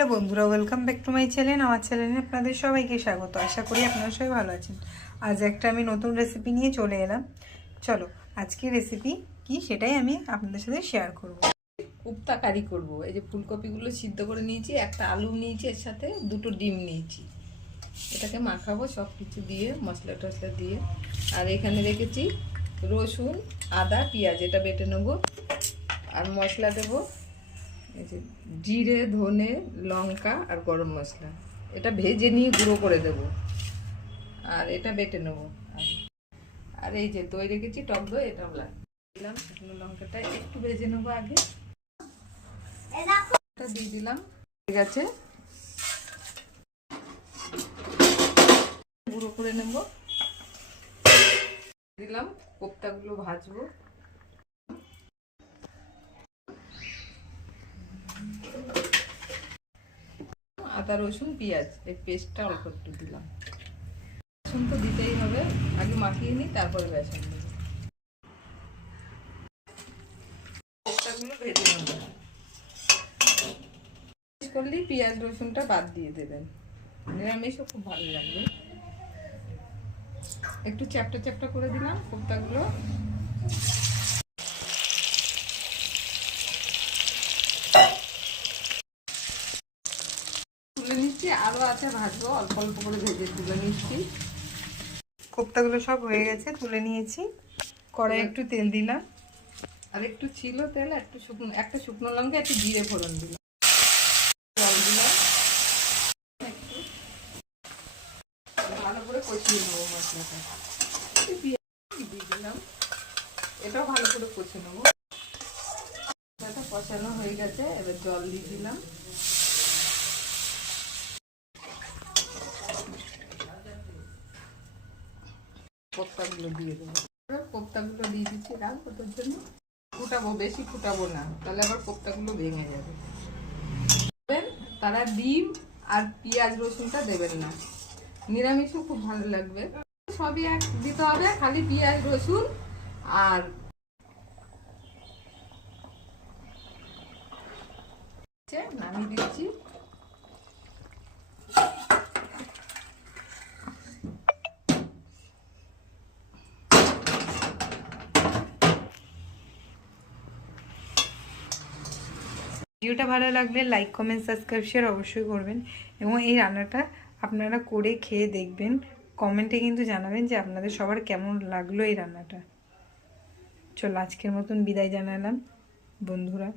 Hello বন্ধুরা welcome back to my channel আমার চ্যানেলে আপনাদের সবাইকে স্বাগত। আশা করি আপনারা সবাই ভালো আছেন। আজ একটা আমি নতুন রেসিপি নিয়ে চলে এলাম। চলো, আজকের রেসিপি কি সেটাই আমি আপনাদের সাথে শেয়ার করব। উপ্তা কারি করব। এই যে ফুলকপিগুলো সিদ্ধ করে নিয়েছি, একটা আলু নিয়েছি, এর সাথে দুটো ডিম নিয়েছি। এটাকে মাখাবো সব কিছু দিয়ে, মশলা টশলা দিয়ে। আর এখানে রেখেছি রসুন, আদা, পেঁয়াজ, এটা বেটে নেব। আর মশলা দেবো এই জিরে, ধনে, লঙ্কা আর গরম মশলা। এটা ভেজে নিয়ে গুঁড়ো করে দেবো। আর এটা বেটে নেব। আর- এই যে দই রেখেছি, টক দই, এটা দিলাম। শুকনো লঙ্কাটা একটু ভেজে নেব আগে। দিয়ে দিলাম। ঠিক আছে গুঁড়ো করে নেব। দিলাম। কোপ্তাগুলো ভাজবো। আদা, রসুন, পেঁয়াজ। এই পেস্টটা অল্প একটু দিলাম। রসুন তো দিতেই হবে। আগে মাখিয়ে নিই, তারপরে বেসন দেবো। ভেজে করলেই পেঁয়াজ, রসুনটা বাদ দিয়ে দেবেন। নিরামিষও খুব ভালো লাগবে। একটু চ্যাপটা চ্যাপটা করে দিলাম কোপ্তাগুলো তুলে নিচ্ছি আরও আছে ভাজবো অল্প অল্প করে ভেজে তুলে নিচ্ছি। কোপ্তাগুলো সব হয়ে গেছে তুলে নিয়েছি। কড়াই একটু তেল দিলাম। আর একটু ছিল তেল একটু শুকনো একটা শুকনো লঙ্কা একটু জিরে ফোড়ন দিলাম। জল দিলাম। একটু। ভালো করে কষিয়ে নেব মশলাটা। দিয়ে দিলাম। এটাও ভালো করে কষে নেব। মশলাটা কষানো হয়ে গেছে এবার জল দিয়ে দিলাম। কোপ্তাগুলো দিয়ে দেবো। কোপ্তাগুলো দিয়ে দিচ্ছি, রাখব তোর জন্য। ফুটাবো, বেশি ফুটাবো না, তাহলে আবার কোপ্তাগুলো ভেঙে যাবে। তারা ডিম আর পেঁয়াজ, রসুনটা দেবেন না। নিরামিষও খুব ভালো লাগবে। সবই এক দিতে হবে, খালি পেঁয়াজ, রসুন আর নামিয়ে দিচ্ছি। ভিডিওটা ভালো লাগলে লাইক কমেন্ট সাবস্ক্রাইব শেয়ার অবশ্যই করবেন। এবং এই রান্নাটা আপনারা করে খেয়ে দেখবেন। কমেন্টে কিন্তু জানাবেন যে আপনাদের সবার কেমন লাগল এই রান্নাটা। চলো আজকের মতন বিদায় জানালাম, বন্ধুরা।